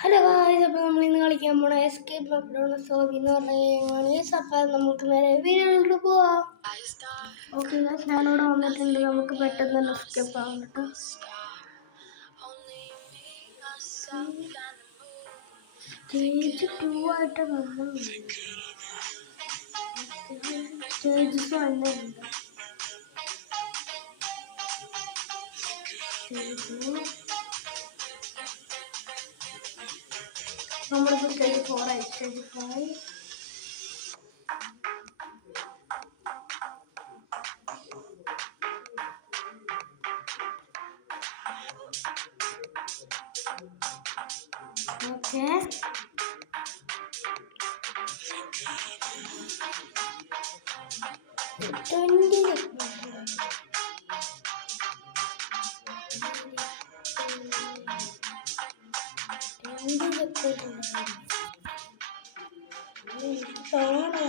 Hello guys, അപ്പോൾ നമ്മൾ ഇന്ന് കളിക്കാൻ പോണ എസ്കേപ്പ് മക്ഡോണൾഡ്സ് ഹോബി എന്ന് പറഞ്ഞ ഗെയിമാണ്. അപ്പോൾ നമുക്ക് നേരെ വീഡിയോയിലോട്ട് പോവാം. ഓക്കെ ഗായ്സ്, ഞാനിവിടെ വന്നിട്ടുണ്ട്. നമുക്ക് പെട്ടെന്ന് തന്നെ എസ്കേപ്പ് ആവാം കേട്ടോ. സ്റ്റേജ് 2 ആയിട്ട് നമ്മൾ സ്റ്റേജസ് വന്നിട്ടുണ്ട്. നമ്മളിപ്പോൾ സ്റ്റേജ് 4 ആയി. Stage 5 okay.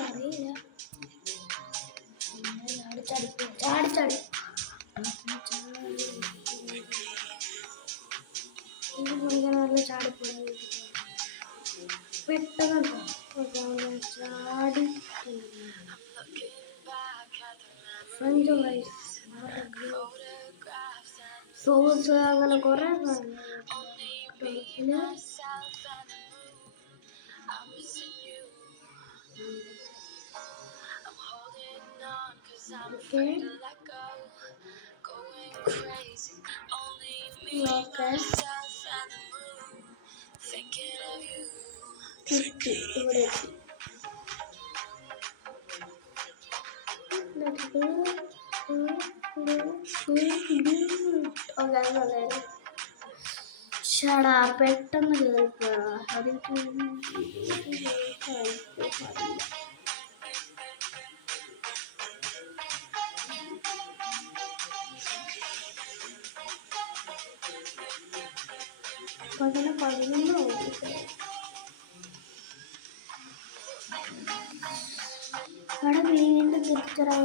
അറിയില്ല. ചാടി നല്ല ചാടിപ്പോയി പെട്ടെന്ന് ചാടി സോസ് അങ്ങനെ കുറെ ഇവിടെ ഷടാ പെട്ടെന്ന് കേൾക്കുക. അവിടെ വീണ്ടും തിരിച്ചറിയാൻ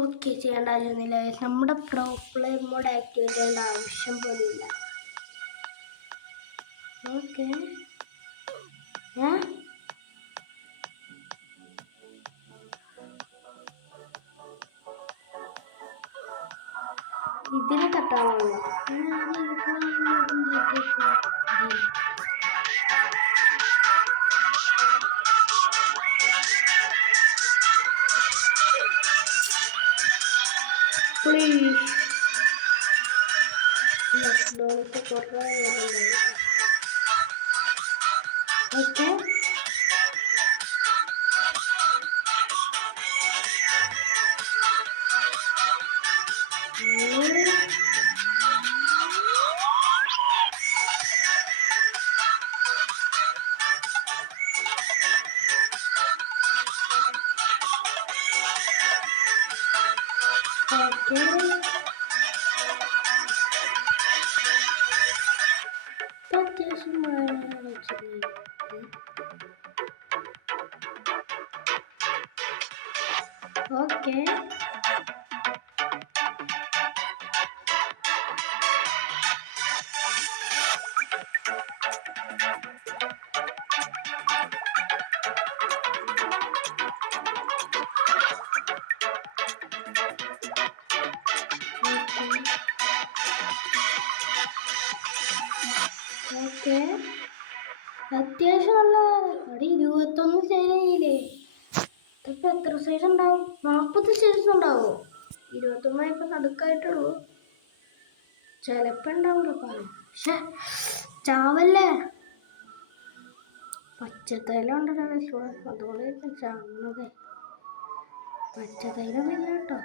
ഓക്കെ ചെയ്യേണ്ട ആവശ്യമൊന്നുമില്ല. നമ്മുടെ പ്രോ പ്ലെയർ മോഡ് ആക്ടിവേറ്റ് ചെയ്യേണ്ട ആവശ്യം പോലും ഇല്ല. ഓക്കെ ഇതിനെ തട്ടാവുള്ളൂ. പ്ലീസ് കുറേ ഓക്കെ. ഓക്കെ ഓക്കെ അത്യാവശ്യം നല്ല അവിടെ 21 ശരിയായില്ലേ. ഇതൊക്കെ എത്ര സൈസ് ഉണ്ടാവും? 40 സൈസ് ഉണ്ടാവോ? 21 ഇപ്പൊ നടുക്കായിട്ടുള്ളൂ. ചിലപ്പോ ഉണ്ടാവില്ല. പക്ഷെ ചാവല്ലേ. പച്ചത്തൈലം ഉണ്ടല്ലോ അതുകൊണ്ട് ചാവുന്നത്. പച്ചത്തൈലം ഇല്ല കേട്ടോ.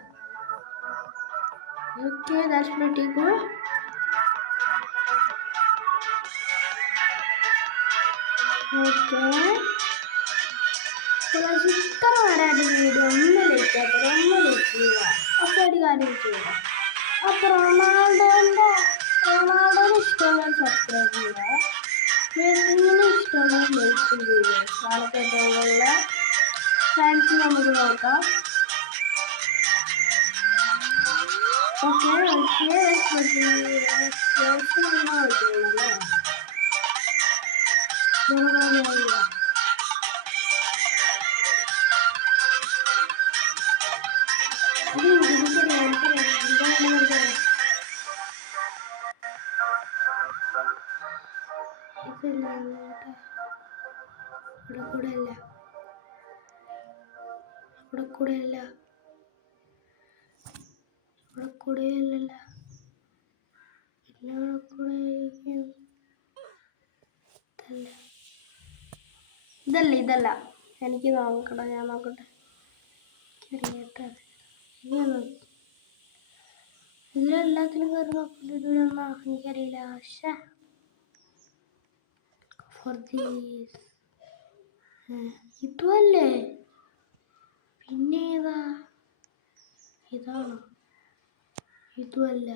Okay that's pretty good. Okay, ഇത്ര വരാണ്ട് വീഡിയോ ഒന്ന് ലൈക്കാത്തത്, ഒന്ന് ലൈക്ക് ചെയ്യുക. അപ്പോൾ ഒരു കാര്യം ചെയ്യുക, അപ്പോൾ റൊണാൾഡോനെ ഇഷ്ടമുള്ള സബ്സ്ക്രൈബ് ചെയ്യുക, മെസ്സിനെ ഇഷ്ടമുള്ള ലൈക്ക് ചെയ്യുക. കാലഘട്ടങ്ങളിലുള്ള ഫാൻസ് നമുക്ക് നോക്കാം. ഓക്കെ ഓക്കെ ഇതല്ല എനിക്ക് നോക്കണം, ഞാൻ നോക്കട്ടെ. ഇതിലെല്ലാത്തിനും കയറി നോക്കില്ല, ഇതിലൊന്നും എനിക്കറിയില്ല. പക്ഷേ ഇതുമല്ലേ, പിന്നെ ഏതാ? ഇതാണോ? ഇതുമല്ല.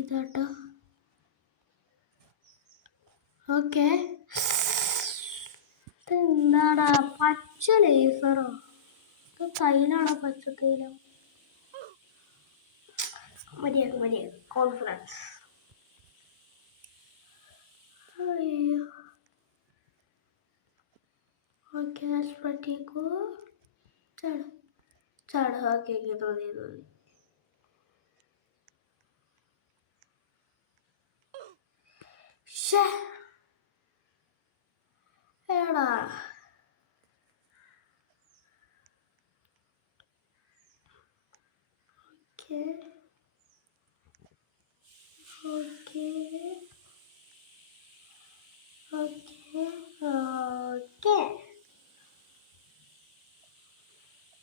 ഇതാട്ടോ. ഓക്കെ, ഇതെന്താടാ പച്ച ലേസറോ? ഇത് തൈലാണോ? പച്ച തൈലം? മതിയാകും confidence. Okay, that's pretty cool. ചാട്. ഓക്കെ തോന്നി. എടാ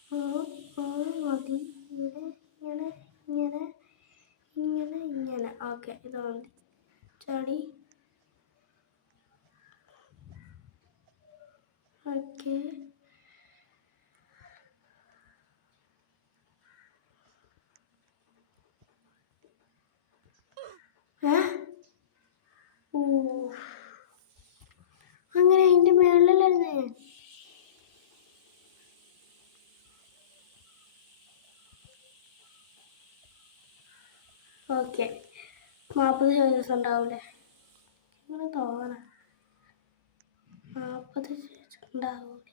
ഓക്കെ മതി. ഇങ്ങനെ ഓക്കെ, ഇത് മതി. ചാടി. ഓക്കെ, അങ്ങനെ അതിൻ്റെ മേളിലല്ലേ? ഓക്കെ, 40 ചോയ്സ് ഉണ്ടാവൂലേ? അങ്ങനെ തോന്നണം, 40 ചോയ്സ് ഉണ്ടാവൂലേ?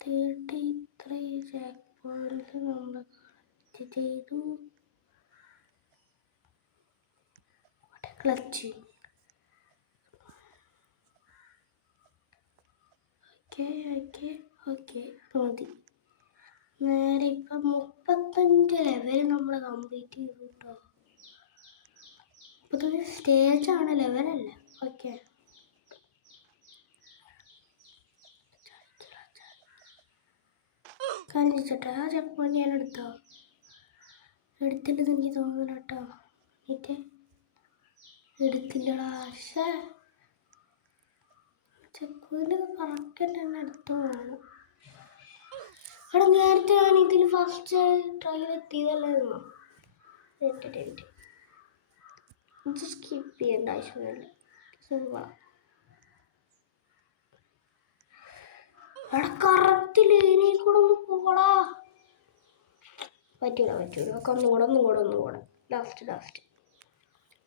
33 ചെക്ക് പോയിന്റ്സ് നമ്മൾ കളക്ട് ചെയ്തു. ക്ലച്ച്. ഓക്കെ മതി. നേരെ ഇപ്പം 35 ലെവൽ നമ്മൾ കംപ്ലീറ്റ് ചെയ്തു കേട്ടോ. 35 സ്റ്റേജാണ്, ലെവലല്ല. ഓക്കെ, കാണിച്ചിട്ട് ആ ചെക്ക് പോയിന്റ് ഞാൻ എടുത്തില്ലെന്ന് എനിക്ക് തോന്നുന്നു കേട്ടോ. എടുത്തില്ലടാ. പക്ഷേ ചെക്ക് പോയിന്റ് കറക്റ്റ് തന്നെ എടുത്തു പോകുന്നു. അവിടെ നേരത്തെ ഞാൻ ഇതിൽ ഫസ്റ്റ് ട്രയൽ എത്തിയതല്ലായിരുന്നോ? സ്കിപ്പ് ചെയ്യേണ്ട ആവശ്യമില്ല. അവിടെ കറക്റ്റ് ലൈനിൽ കൂടെ ഒന്ന് പോകടാ. പറ്റൂല. ഒന്നുകൂടെ ലാസ്റ്റ്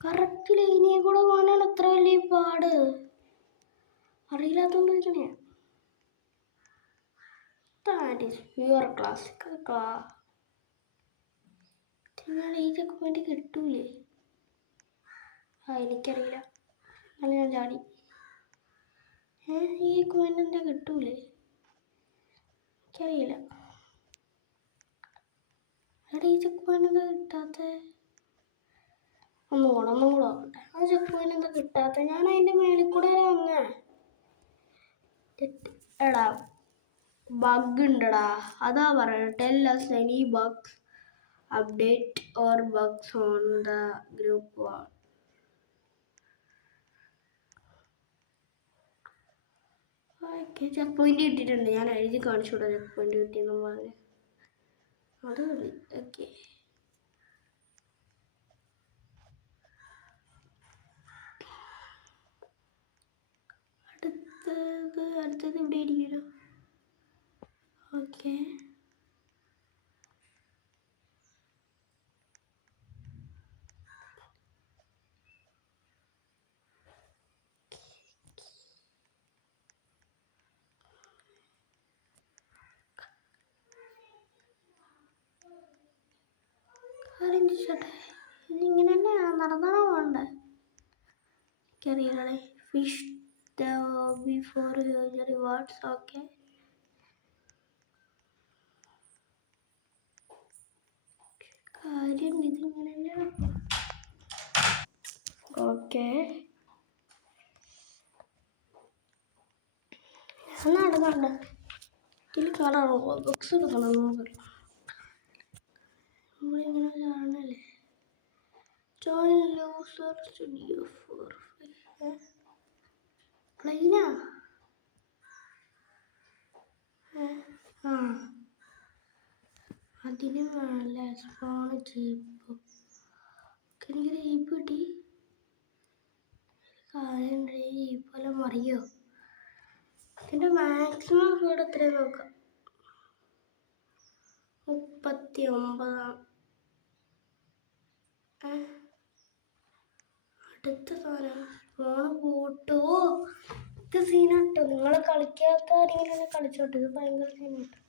കറക്റ്റ് ലൈനിൽ കൂടെ പോകാനാണ് എത്ര വലിയ പാട്. അറിയില്ലാത്തോണ്ട് ഇരിക്കണേ. പ്യുവർ ക്ലാസിക് ഈ ചെക്ക് പോയിന്റ് കിട്ടൂലേ? എനിക്കറിയില്ല, എന്നാലും ഞാൻ ചാടി. ഈ പോയിന്റ് എന്താ കിട്ടൂലേ? എനിക്കറിയില്ല. ഈ ചെക്ക് പോയിന്റ് എന്താ കിട്ടാത്ത? ഒന്നും കൂടെ നോക്കട്ടെ. ആ ചെക്ക് പോയിന്റ് എന്താ കിട്ടാത്ത? ഞാൻ അതിൻ്റെ മേളിൽ കൂടെ അങ്ങ് എടാ ബഗ് ഉണ്ടടാ, അതാ പറയുന്നത്. Tell us any bugs update or bugs on the group wall. Okay, check point കിട്ടിയിട്ടുണ്ട്. ഞാൻ എഴുതി കാണിച്ചുകൂടാ ചെക്ക് പോയിന്റ് കിട്ടിയെന്ന് പറഞ്ഞ്. അത് മതി. ഓക്കെ, അടുത്തത് ഇവിടെ ഇരിക്കുമല്ലോ. ഓക്കെ, ഇതിങ്ങനെ തന്നെ നടന്നാണോ പോകണ്ടേ? എനിക്കറിയില്ലേ. ഫിഷ് ബിഫോർ സർജറി വാട്സ്. ഓക്കെ, കാര്യം ഇതിങ്ങനെ തന്നെയാണ്. ഓക്കെ, നടക്കണ്ട. ഇതിൽ കാണാണോ ബുക്സ് എടുക്കണം. നമ്മളിങ്ങനെ കാണല്ലേ. Join loser studio 4 പ്ലെയിനാ. ആ, അതിന് മേലെ സ്പോണ് ജീപ്പ്. എനിക്ക് ജീപ്പ് കിട്ടി. കാര്യം ജീപ്പെല്ലാം മറിയോ? ഇതിൻ്റെ മാക്സിമം സ്പീഡ് എത്രയാണ് നോക്കാം. 39. അടുത്ത സാധനം സ്പോണ് പോട്ടോ. ഇത് സീനാട്ടോ. നിങ്ങളെ കളിക്കാത്ത ആരെങ്കിലും കളിച്ചോട്ടെ. ഇത് ഭയങ്കര സീനാട്ടോ.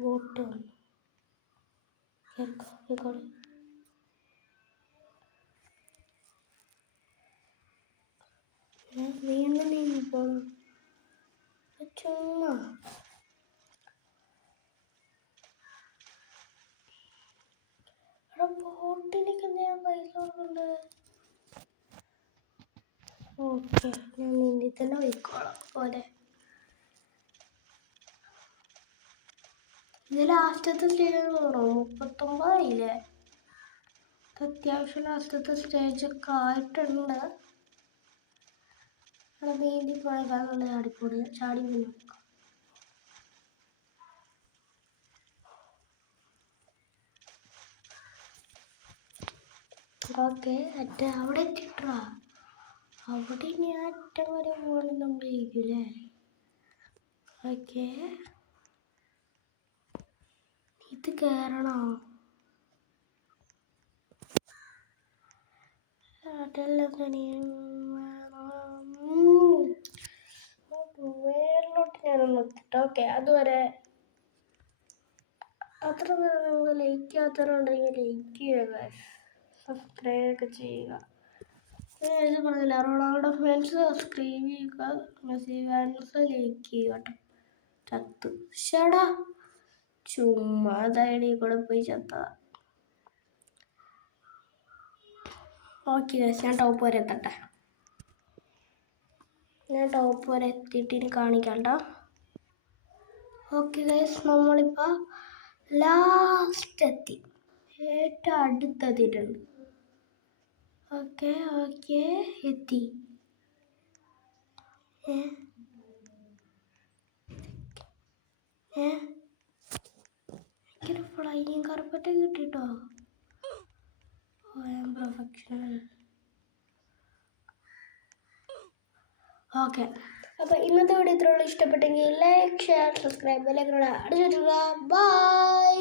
ബോട്ടോ കേൾക്കോളൂ. വീണ്ടും നീങ്ങി പോണം. ചുമ്മാ ബോട്ടിലേക്ക് ഞാൻ പൈസ കൊടുക്കണ്ടേ? ഓക്കെ, ഞാൻ നീന്തി തന്നെ പോയിക്കോളാം പോലെ. ഇത് ലാസ്റ്റത്തെ സ്റ്റേജ് തോന്നണോ? 39 ആയില്ലേ? അത്യാവശ്യം ലാസ്റ്റത്തെ സ്റ്റേജൊക്കെ ആയിട്ടുണ്ട്. നീന്തി പോയാൽ ചാടിക്കൂടി ചാടി നോക്കാം. ഓക്കെ, അവിടെ എത്തിട്ടാ. അവിടെ ഇനി അറ്റം വരെ പോകണം നമ്മളിരിക്കൂലേ? ഓക്കെ, ഇത് കയറണോ? വേറിലോട്ട് ഞാനൊന്ന് എത്തിട്ടോ. ഓക്കെ, അതുവരെ അത്ര നിങ്ങൾ ലൈക്ക് ചെയ്യാത്തവരുണ്ടെങ്കിൽ ലൈക്ക് ചെയ്യുക, സബ്സ്ക്രൈബ് ഒക്കെ ചെയ്യുക. ഞാൻ പറഞ്ഞില്ല, റൊണാൾഡോ ഫാൻസ് സബ്സ്ക്രൈബ് ചെയ്യുക, മെസ്സി ഫാൻസ് ലൈക്ക് ചെയ്യുക കേട്ടോ. ചത്ത് ഷടാ, ചുമ്മാ അതായത് കൂടെ പോയി ചത്ത. ഓക്കെ ഗൈസ്, ഞാൻ ടോപ്പ് വരെ എത്തട്ടെ. ഞാൻ ടോപ്പ് വരെ എത്തിയിട്ട് ഇനി കാണിക്കണ്ട. ഓക്കെ ഗൈസ്, നമ്മളിപ്പോൾ ലാസ്റ്റ് എത്തി. ഏറ്റവും അടുത്തെത്തിയിട്ടുണ്ട്. ഓക്കെ ഓക്കെ, എത്തി. എനിക്കൊരു ഫ്ലൈയിങ് കാർപ്പറ്റ് കിട്ടിട്ടോ. പ്രൊഫഷണൽ. ഓക്കെ, അപ്പോൾ ഇന്നത്തെ വീഡിയോ ഇത്രയുള്ളൂ. ഇഷ്ടപ്പെട്ടെങ്കിൽ ലൈക്ക്, ഷെയർ, സബ്സ്ക്രൈബ്, ബെല്ലൈക്കൺ അടിച്ചിട്ടുക. ബൈ.